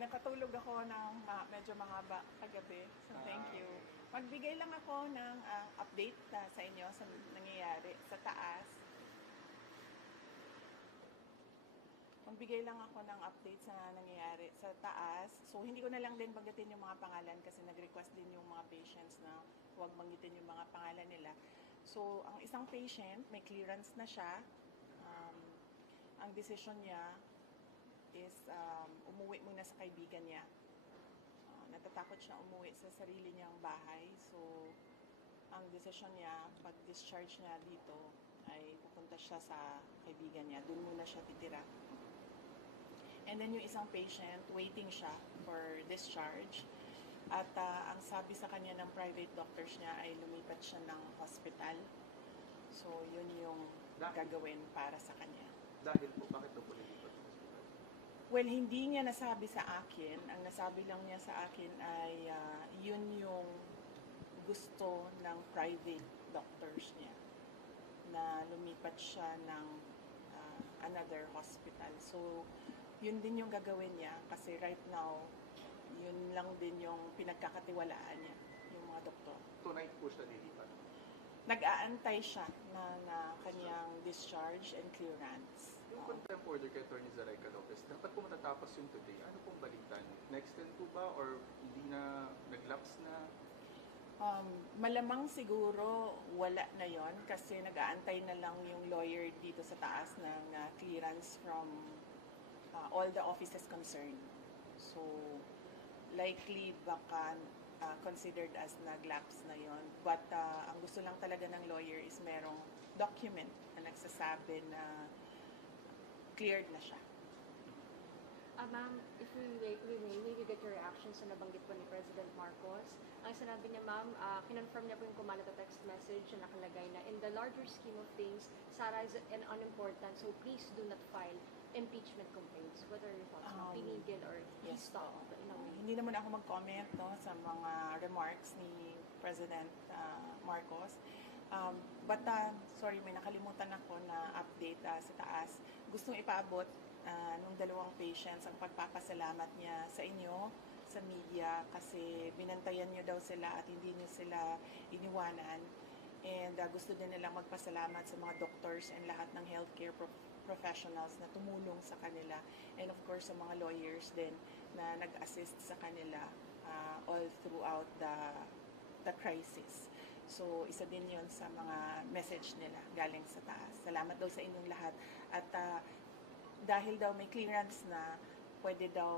nakatulog ako ng medyo mahaba kagabi. So, thank you. Magbigay lang ako ng update sa inyo sa nangyayari sa taas. Magbigay lang ako ng update sa nangyayari sa taas. So, hindi ko na lang din banggitin yung mga pangalan kasi nag-request din yung mga patients na huwag banggitin yung mga pangalan nila. So, ang isang patient, may clearance na siya. Ang decision niya is umuwi muna sa kaibigan niya. Natatakot siya umuwi sa sarili niyang bahay. So, ang decision niya, pag-discharge niya dito, ay pupunta siya sa kaibigan niya. Doon muna siya titira. And then yung isang patient, waiting siya for discharge. At ang sabi sa kanya ng private doctors niya ay lumipat siya ng hospital. So, yun yung gagawin para sa kanya. Dahil po, bakit po lumipat ng hospital? Well, hindi niya nasabi sa akin. Ang nasabi lang niya sa akin ay yun yung gusto ng private doctors niya na lumipat siya ng another hospital. So, yun din yung gagawin niya kasi right now, yun lang din yung pinagkakatiwalaan niya, yung mga doktor. Tonight po siya lilipat? Nag-aantay siya na kanyang discharge and clearance. Yung contempt order kay Atty. Zaraika Lopez, dapat po matatapos yung today. Ano pong balitan? Next 10 po ba or hindi na, nag-lapse na? Malamang siguro wala na yon kasi nag-aantay na lang yung lawyer dito sa taas ng clearance from all the offices concerned. So, likely baka considered as nag-lapse na yon. But ang gusto lang talaga ng lawyer is merong document na nagsasabi na cleared na siya. Ma'am, if we may maybe get your reaction sa nabanggit po ni President Marcos. Ang sinabi niya, ma'am, kinonfirm niya po yung kumalat na text message na nakalagay na in the larger scheme of things, Sara is an unimportant, so please do not file impeachment complaints. What are your thoughts? Pinigil or stop? Hindi naman ako mag-comment sa mga remarks ni President Marcos. But sorry, may nakalimutan ako na update sa taas. Gustong ipaabot nung dalawang patients ang pagpapasalamat niya sa inyo, sa media, kasi binantayan niyo daw sila at hindi niyo sila iniwanan. And gusto din nilang magpasalamat sa mga doctors and lahat ng healthcare professionals na tumulong sa kanila. And of course, sa mga lawyers din na nag-assist sa kanila all throughout the crisis. So, isa din yon sa mga message nila galing sa taas. Salamat daw sa inyong lahat. At dahil daw may clearance na, pwede daw